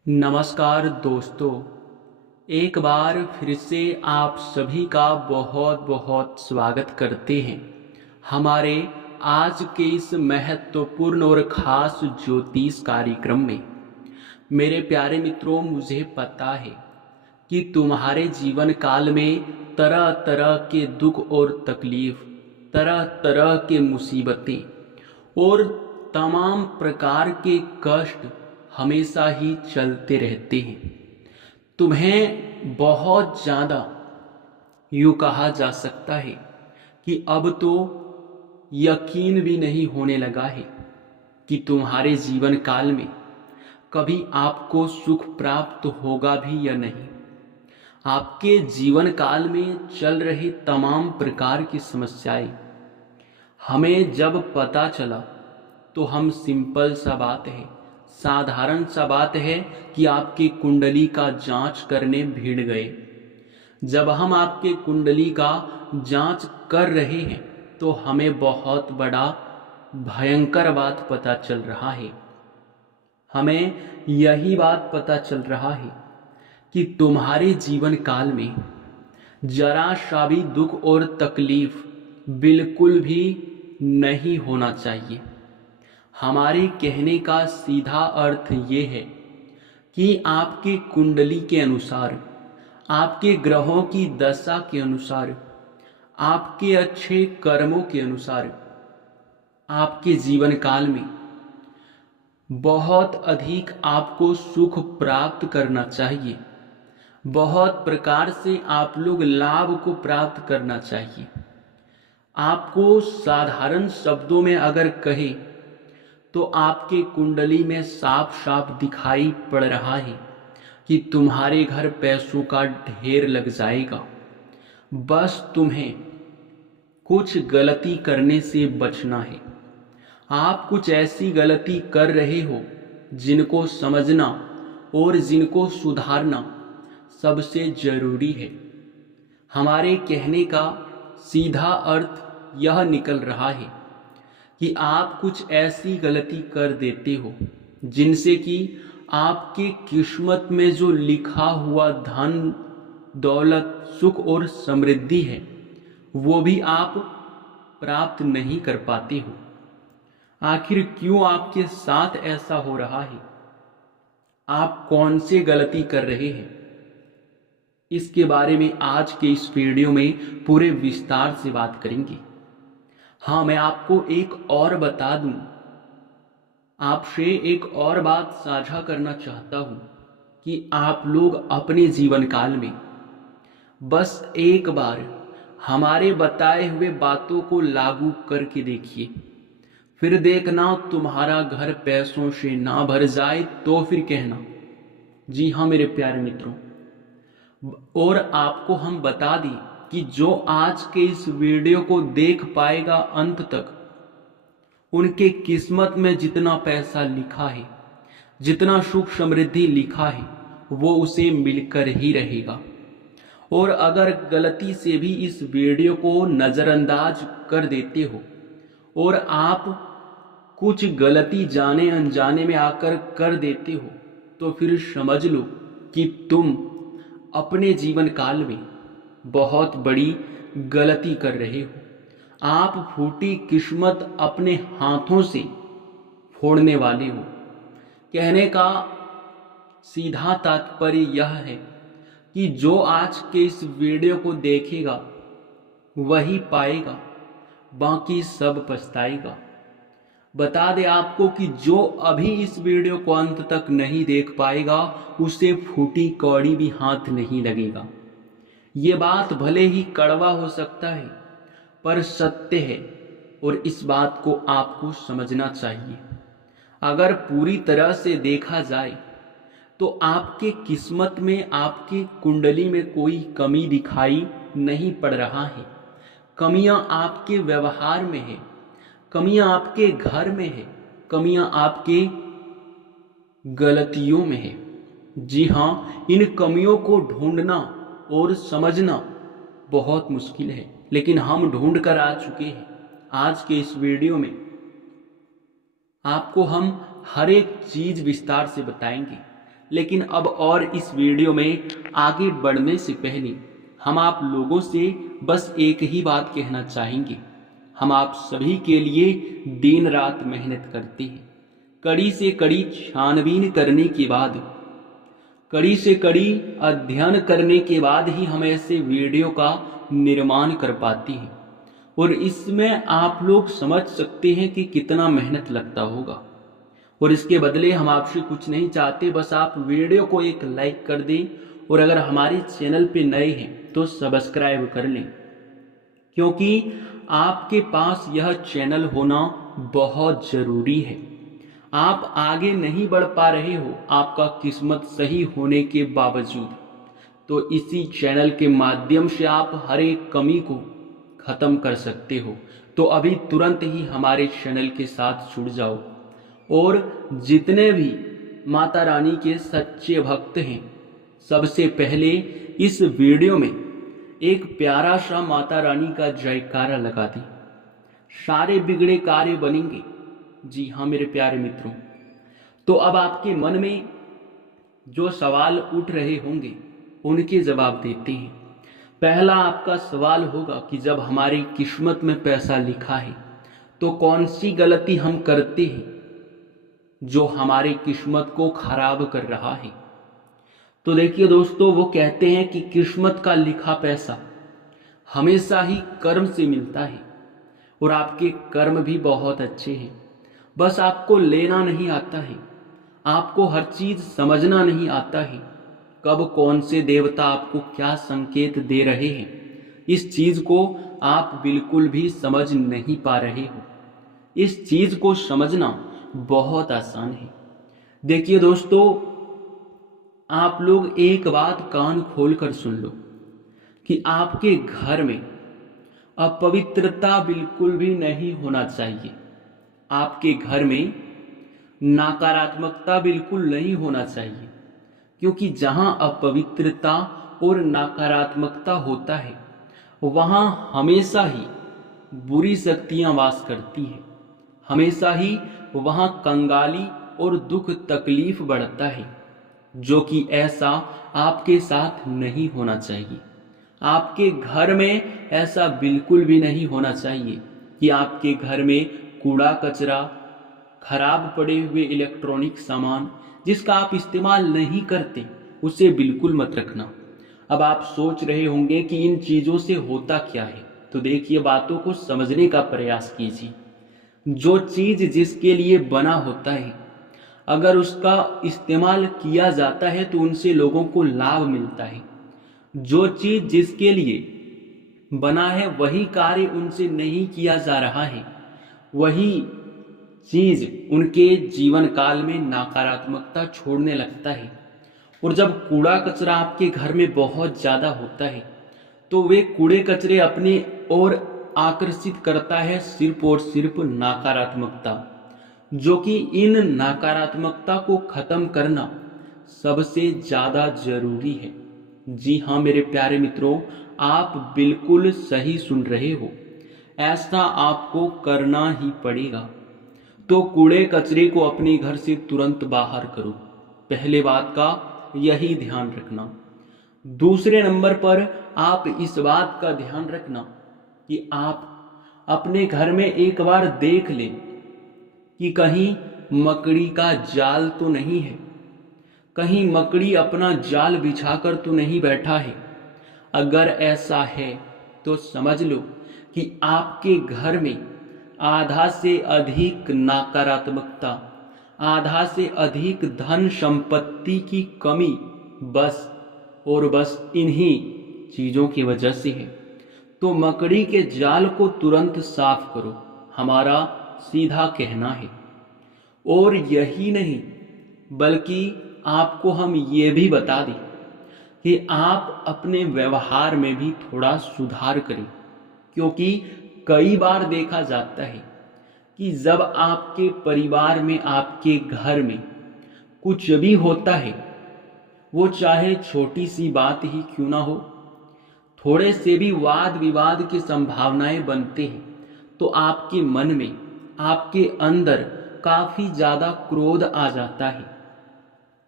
नमस्कार दोस्तों। एक बार फिर से आप सभी का बहुत बहुत स्वागत करते हैं हमारे आज के इस महत्वपूर्ण और ख़ास ज्योतिष कार्यक्रम में। मेरे प्यारे मित्रों, मुझे पता है कि तुम्हारे जीवन काल में तरह तरह के दुख और तकलीफ, तरह तरह के मुसीबतें और तमाम प्रकार के कष्ट हमेशा ही चलते रहते हैं। तुम्हें बहुत ज़्यादा यूँ कहा जा सकता है कि अब तो यकीन भी नहीं होने लगा है कि तुम्हारे जीवन काल में कभी आपको सुख प्राप्त होगा भी या नहीं। आपके जीवन काल में चल रही तमाम प्रकार की समस्याएं हमें जब पता चला तो हम सिंपल सा बात है, साधारण सा बात है कि आपकी कुंडली का जांच करने भिड़ गए। जब हम आपके कुंडली का जांच कर रहे हैं तो हमें बहुत बड़ा भयंकर बात पता चल रहा है। हमें यही बात पता चल रहा है कि तुम्हारे जीवन काल में जरा सा भी दुख और तकलीफ बिल्कुल भी नहीं होना चाहिए। हमारे कहने का सीधा अर्थ ये है कि आपके कुंडली के अनुसार, आपके ग्रहों की दशा के अनुसार, आपके अच्छे कर्मों के अनुसार आपके जीवन काल में बहुत अधिक आपको सुख प्राप्त करना चाहिए। बहुत प्रकार से आप लोग लाभ को प्राप्त करना चाहिए। आपको साधारण शब्दों में अगर कहें तो आपके कुंडली में साफ साफ दिखाई पड़ रहा है कि तुम्हारे घर पैसों का ढेर लग जाएगा। बस तुम्हें कुछ गलती करने से बचना है। आप कुछ ऐसी गलती कर रहे हो जिनको समझना और जिनको सुधारना सबसे जरूरी है। हमारे कहने का सीधा अर्थ यह निकल रहा है कि आप कुछ ऐसी गलती कर देते हो जिनसे कि आपके किस्मत में जो लिखा हुआ धन, दौलत, सुख और समृद्धि है वो भी आप प्राप्त नहीं कर पाते हो। आखिर क्यों आपके साथ ऐसा हो रहा है? आप कौन सी गलती कर रहे हैं? इसके बारे में आज के इस वीडियो में पूरे विस्तार से बात करेंगे। हाँ, मैं आपको एक और बता दूं, आपसे एक और बात साझा करना चाहता हूं कि आप लोग अपने जीवन काल में बस एक बार हमारे बताए हुए बातों को लागू करके देखिए। फिर देखना तुम्हारा घर पैसों से ना भर जाए तो फिर कहना। जी हाँ मेरे प्यारे मित्रों, और आपको हम बता दें कि जो आज के इस वीडियो को देख पाएगा अंत तक, उनके किस्मत में जितना पैसा लिखा है, जितना सुख समृद्धि लिखा है, वो उसे मिलकर ही रहेगा। और अगर गलती से भी इस वीडियो को नज़रअंदाज कर देते हो और आप कुछ गलती जाने अनजाने में आकर कर देते हो तो फिर समझ लो कि तुम अपने जीवन काल में बहुत बड़ी गलती कर रहे हो। आप फूटी किस्मत अपने हाथों से फोड़ने वाले हो। कहने का सीधा तात्पर्य यह है कि जो आज के इस वीडियो को देखेगा वही पाएगा, बाकी सब पछताएगा। बता दे आपको कि जो अभी इस वीडियो को अंत तक नहीं देख पाएगा उसे फूटी कौड़ी भी हाथ नहीं लगेगा। ये बात भले ही कड़वा हो सकता है पर सत्य है और इस बात को आपको समझना चाहिए। अगर पूरी तरह से देखा जाए तो आपके किस्मत में, आपकी कुंडली में कोई कमी दिखाई नहीं पड़ रहा है। कमियां आपके व्यवहार में है, कमियां आपके घर में है, कमियां आपके गलतियों में है। जी हाँ, इन कमियों को ढूंढना और समझना बहुत मुश्किल है, लेकिन हम ढूंढ कर आ चुके हैं। आज के इस वीडियो में आपको हम हर एक चीज विस्तार से बताएंगे लेकिन अब और इस वीडियो में आगे बढ़ने से पहले हम आप लोगों से बस एक ही बात कहना चाहेंगे। हम आप सभी के लिए दिन रात मेहनत करते हैं, कड़ी से कड़ी छानबीन करने के बाद, कड़ी से कड़ी अध्ययन करने के बाद ही हम ऐसे वीडियो का निर्माण कर पाते हैं। और इसमें आप लोग समझ सकते हैं कि कितना मेहनत लगता होगा। और इसके बदले हम आपसे कुछ नहीं चाहते, बस आप वीडियो को एक लाइक कर दें और अगर हमारे चैनल पे नए हैं तो सब्सक्राइब कर लें, क्योंकि आपके पास यह चैनल होना बहुत ज़रूरी है। आप आगे नहीं बढ़ पा रहे हो आपका किस्मत सही होने के बावजूद, तो इसी चैनल के माध्यम से आप हर एक कमी को ख़त्म कर सकते हो। तो अभी तुरंत ही हमारे चैनल के साथ जुड़ जाओ और जितने भी माता रानी के सच्चे भक्त हैं, सबसे पहले इस वीडियो में एक प्यारा सा माता रानी का जयकारा लगा दें। सारे बिगड़े कार्य बनेंगे। जी हाँ मेरे प्यारे मित्रों, तो अब आपके मन में जो सवाल उठ रहे होंगे उनके जवाब देते हैं। पहला आपका सवाल होगा कि जब हमारी किस्मत में पैसा लिखा है तो कौन सी गलती हम करते हैं जो हमारी किस्मत को खराब कर रहा है। तो देखिए दोस्तों, वो कहते हैं कि किस्मत का लिखा पैसा हमेशा ही कर्म से मिलता है और आपके कर्म भी बहुत अच्छे हैं, बस आपको लेना नहीं आता है, आपको हर चीज़ समझना नहीं आता है। कब कौन से देवता आपको क्या संकेत दे रहे हैं, इस चीज़ को आप बिल्कुल भी समझ नहीं पा रहे हो। इस चीज़ को समझना बहुत आसान है। देखिए दोस्तों, आप लोग एक बात कान खोल कर सुन लो कि आपके घर में अपवित्रता बिल्कुल भी नहीं होना चाहिए। आपके घर में नकारात्मकता बिल्कुल नहीं होना चाहिए, क्योंकि जहाँ अपवित्रता और नकारात्मकता होता है वहाँ हमेशा ही बुरी शक्तियाँ वास करती हैं। हमेशा ही वहाँ कंगाली और दुख तकलीफ बढ़ता है, जो कि ऐसा आपके साथ नहीं होना चाहिए। आपके घर में ऐसा बिल्कुल भी नहीं होना चाहिए कि आपके घर में कूड़ा कचरा, खराब पड़े हुए इलेक्ट्रॉनिक सामान जिसका आप इस्तेमाल नहीं करते, उसे बिल्कुल मत रखना। अब आप सोच रहे होंगे कि इन चीज़ों से होता क्या है, तो देखिए बातों को समझने का प्रयास कीजिए। जो चीज़ जिसके लिए बना होता है, अगर उसका इस्तेमाल किया जाता है तो उनसे लोगों को लाभ मिलता है। जो चीज़ जिसके लिए बना है वही कार्य उनसे नहीं किया जा रहा है, वही चीज़ उनके जीवन काल में नकारात्मकता छोड़ने लगता है। और जब कूड़ा कचरा आपके घर में बहुत ज़्यादा होता है तो वे कूड़े कचरे अपने ओर आकर्षित करता है सिर्फ और सिर्फ नकारात्मकता, जो कि इन नकारात्मकता को ख़त्म करना सबसे ज़्यादा ज़रूरी है। जी हाँ मेरे प्यारे मित्रों, आप बिल्कुल सही सुन रहे हो, ऐसा आपको करना ही पड़ेगा। तो कूड़े कचरे को अपने घर से तुरंत बाहर करो, पहले बात का यही ध्यान रखना। दूसरे नंबर पर आप इस बात का ध्यान रखना कि आप अपने घर में एक बार देख लें कि कहीं मकड़ी का जाल तो नहीं है, कहीं मकड़ी अपना जाल बिछाकर तो नहीं बैठा है। अगर ऐसा है तो समझ लो कि आपके घर में आधा से अधिक नकारात्मकता, आधा से अधिक धन संपत्ति की कमी बस और बस इन्हीं चीज़ों की वजह से है। तो मकड़ी के जाल को तुरंत साफ करो, हमारा सीधा कहना है। और यही नहीं, बल्कि आपको हम ये भी बता दें कि आप अपने व्यवहार में भी थोड़ा सुधार करें, क्योंकि कई बार देखा जाता है कि जब आपके परिवार में, आपके घर में कुछ भी होता है, वो चाहे छोटी सी बात ही क्यों ना हो, थोड़े से भी वाद विवाद की संभावनाएं बनते हैं, तो आपके मन में, आपके अंदर काफ़ी ज़्यादा क्रोध आ जाता है।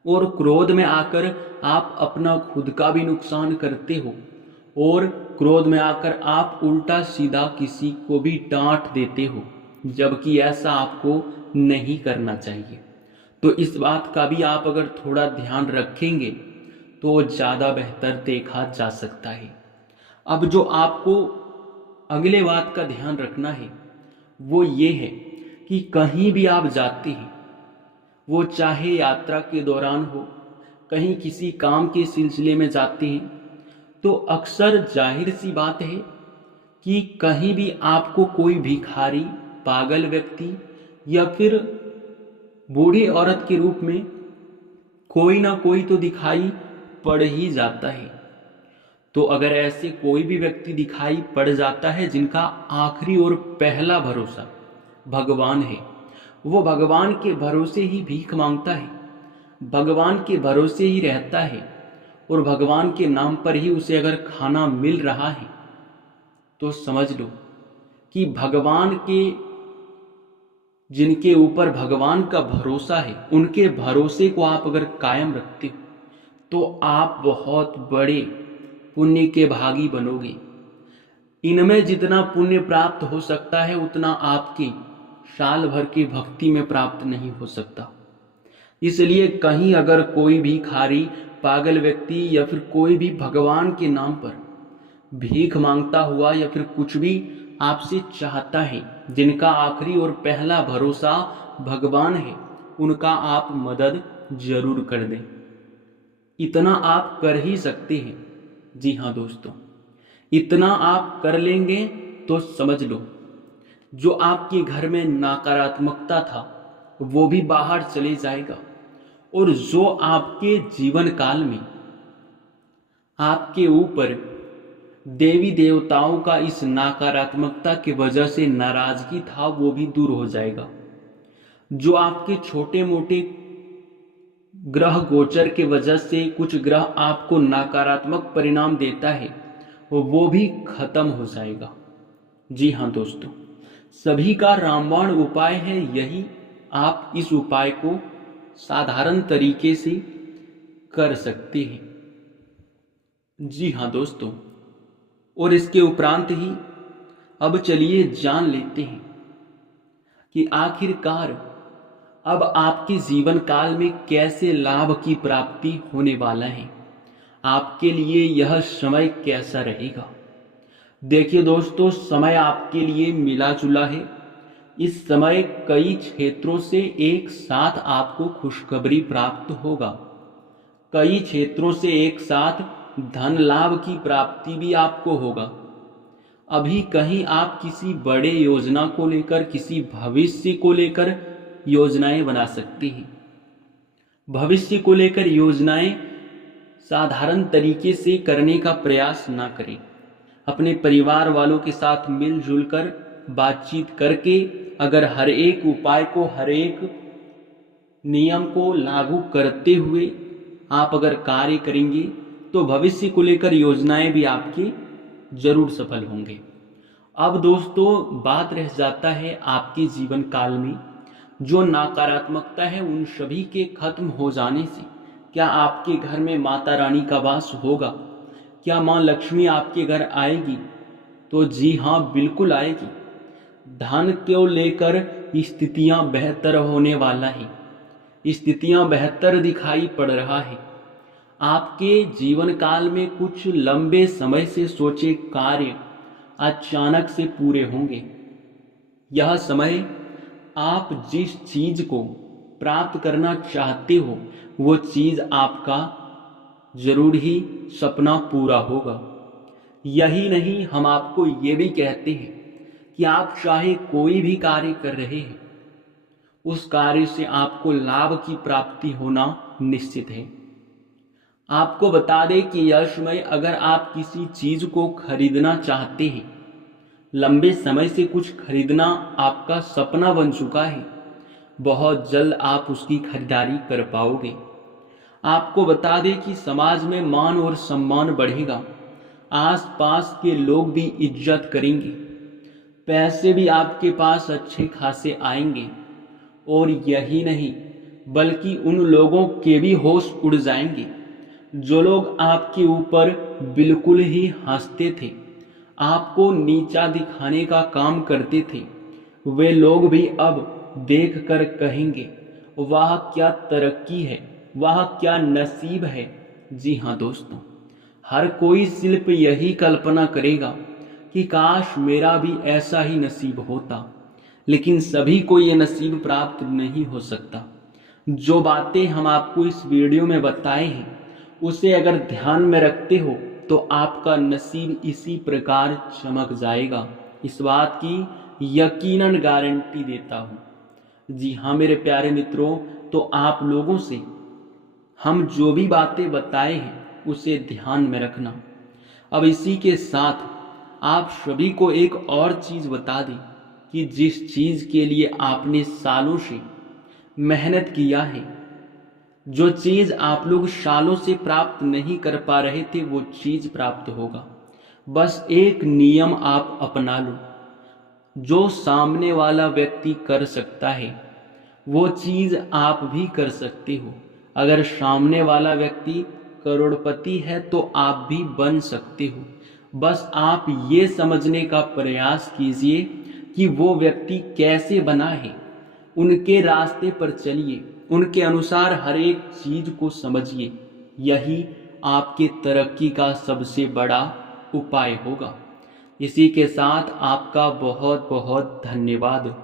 और क्रोध में आकर आप अपना खुद का भी नुकसान करते हो, और क्रोध में आकर आप उल्टा सीधा किसी को भी डांट देते हो, जबकि ऐसा आपको नहीं करना चाहिए। तो इस बात का भी आप अगर थोड़ा ध्यान रखेंगे तो ज़्यादा बेहतर देखा जा सकता है। अब जो आपको अगले बात का ध्यान रखना है वो ये है कि कहीं भी आप जाते हैं, वो चाहे यात्रा के दौरान हो, कहीं किसी काम के सिलसिले में जाते हैं, तो अक्सर जाहिर सी बात है कि कहीं भी आपको कोई भिखारी, पागल व्यक्ति या फिर बूढ़ी औरत के रूप में कोई ना कोई तो दिखाई पड़ ही जाता है। तो अगर ऐसे कोई भी व्यक्ति दिखाई पड़ जाता है जिनका आखिरी और पहला भरोसा भगवान है, वो भगवान के भरोसे ही भीख मांगता है, भगवान के भरोसे ही रहता है, और भगवान के नाम पर ही उसे अगर खाना मिल रहा है, तो समझ लो कि भगवान के, जिनके ऊपर भगवान का भरोसा है, उनके भरोसे को आप अगर कायम रखते हो तो आप बहुत बड़े पुण्य के भागी बनोगे। इनमें जितना पुण्य प्राप्त हो सकता है उतना आपकी साल भर की भक्ति में प्राप्त नहीं हो सकता। इसलिए कहीं अगर कोई भी भिखारी, पागल व्यक्ति या फिर कोई भी भगवान के नाम पर भीख मांगता हुआ या फिर कुछ भी आपसे चाहता है, जिनका आखिरी और पहला भरोसा भगवान है, उनका आप मदद जरूर कर दें। इतना आप कर ही सकते हैं। जी हाँ दोस्तों, इतना आप कर लेंगे तो समझ लो जो आपके घर में नकारात्मकता था वो भी बाहर चले जाएगा, और जो आपके जीवन काल में आपके ऊपर देवी देवताओं का इस नकारात्मकता की वजह से नाराजगी था वो भी दूर हो जाएगा। जो आपके छोटे मोटे ग्रह गोचर के वजह से कुछ ग्रह आपको नकारात्मक परिणाम देता है वो भी खत्म हो जाएगा। जी हाँ दोस्तों, सभी का रामबाण उपाय है यही। आप इस उपाय को साधारण तरीके से कर सकते हैं। जी हाँ दोस्तों, और इसके उपरांत ही अब चलिए जान लेते हैं कि आखिरकार अब आपके जीवन काल में कैसे लाभ की प्राप्ति होने वाला है, आपके लिए यह समय कैसा रहेगा। देखिए दोस्तों, समय आपके लिए मिला जुला है। इस समय कई क्षेत्रों से एक साथ आपको खुशखबरी प्राप्त होगा, कई क्षेत्रों से एक साथ धन लाभ की प्राप्ति भी आपको होगा। अभी कहीं आप किसी बड़े योजना को लेकर, किसी भविष्य को लेकर योजनाएं बना सकते हैं। भविष्य को लेकर योजनाएं साधारण तरीके से करने का प्रयास ना करें। अपने परिवार वालों के साथ मिलजुल कर बातचीत करके अगर हर एक उपाय को, हर एक नियम को लागू करते हुए आप अगर कार्य करेंगे तो भविष्य को लेकर योजनाएं भी आपकी जरूर सफल होंगे। अब दोस्तों, बात रह जाता है आपके जीवन काल में जो नकारात्मकता है उन सभी के खत्म हो जाने से क्या आपके घर में माता रानी का वास होगा? क्या माँ लक्ष्मी आपके घर आएगी? तो जी हाँ, बिल्कुल आएगी। धन को लेकर स्थितियां बेहतर होने वाला है, स्थितियां बेहतर दिखाई पड़ रहा है। आपके जीवन काल में कुछ लंबे समय से सोचे कार्य अचानक से पूरे होंगे। यह समय आप जिस चीज को प्राप्त करना चाहते हो वो चीज आपका जरूर ही सपना पूरा होगा। यही नहीं, हम आपको ये भी कहते हैं कि आप चाहे कोई भी कार्य कर रहे हैं, उस कार्य से आपको लाभ की प्राप्ति होना निश्चित है। आपको बता दें कि यह समय अगर आप किसी चीज को खरीदना चाहते हैं, लंबे समय से कुछ खरीदना आपका सपना बन चुका है, बहुत जल्द आप उसकी खरीदारी कर पाओगे। आपको बता दें कि समाज में मान और सम्मान बढ़ेगा, आसपास के लोग भी इज्जत करेंगे, पैसे भी आपके पास अच्छे खासे आएंगे। और यही नहीं, बल्कि उन लोगों के भी होश उड़ जाएंगे जो लोग आपके ऊपर बिल्कुल ही हंसते थे, आपको नीचा दिखाने का काम करते थे। वे लोग भी अब देख कर कहेंगे, वाह क्या तरक्की है, वाह क्या नसीब है। जी हाँ दोस्तों, हर कोई शिल्प यही कल्पना करेगा कि काश मेरा भी ऐसा ही नसीब होता, लेकिन सभी को ये नसीब प्राप्त नहीं हो सकता। जो बातें हम आपको इस वीडियो में बताए हैं, उसे अगर ध्यान में रखते हो तो आपका नसीब इसी प्रकार चमक जाएगा। इस बात की यकीनन गारंटी देता हूँ। जी हाँ मेरे प्यारे मित्रों, तो आप लोगों से हम जो भी बातें बताए हैं उसे ध्यान में रखना। अब इसी के साथ आप सभी को एक और चीज़ बता दें कि जिस चीज़ के लिए आपने सालों से मेहनत किया है, जो चीज़ आप लोग सालों से प्राप्त नहीं कर पा रहे थे, वो चीज़ प्राप्त होगा। बस एक नियम आप अपना लो, जो सामने वाला व्यक्ति कर सकता है वो चीज़ आप भी कर सकते हो। अगर सामने वाला व्यक्ति करोड़पति है तो आप भी बन सकते हो। बस आप ये समझने का प्रयास कीजिए कि वो व्यक्ति कैसे बना है, उनके रास्ते पर चलिए, उनके अनुसार हर एक चीज को समझिए। यही आपके तरक्की का सबसे बड़ा उपाय होगा। इसी के साथ आपका बहुत बहुत धन्यवाद।